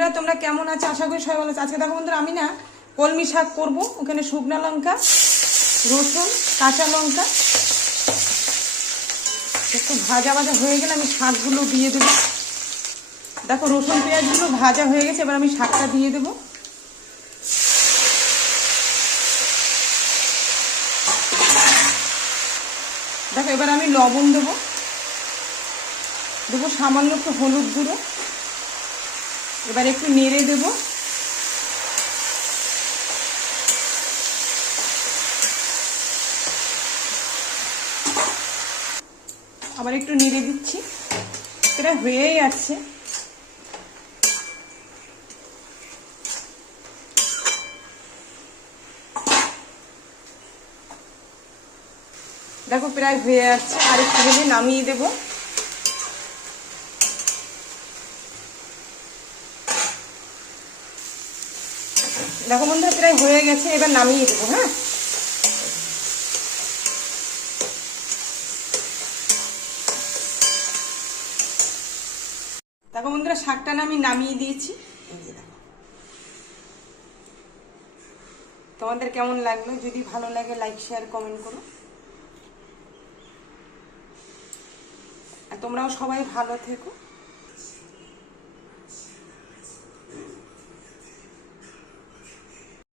বন্ধুরা তোমরা কেমন আছো? আশা করি সবাই ভালো আছো। আজকে দেখো বন্ধুরা আমি না কলমি শাক করবো। ওখানে শুকনো লঙ্কা, রসুন, কাঁচা লঙ্কা একটু ভাজা ভাজা হয়ে গেলে আমি শাকগুলো দিয়ে দেবো। দেখো রসুন পেঁয়াজগুলো ভাজা হয়ে গেছে, এবার আমি শাকটা দিয়ে দেবো। দেখো এবার আমি লবণ দেবো, দেবো সামান্য একটু হলুদ গুঁড়ো। এবার একটু নেড়ে দেবো। আবার একটু নেড়ে দিচ্ছি, এটা হয়েই আসছে। দেখো প্রায় হয়ে আসছে, আর একটু হলে নামিয়ে দেবো। দেখো বন্ধুরা প্রায় হয়ে গেছে, এবার নামিয়ে দেবো। হ্যাঁ, দেখো বন্ধুরা শাকটা আমি নামিয়ে দিয়েছি। এই যে দেখো, তোমাদের কেমন লাগলো? যদি ভালো লাগে লাইক শেয়ার কমেন্ট করো। আর তোমরাও সবাই ভালো থেকো।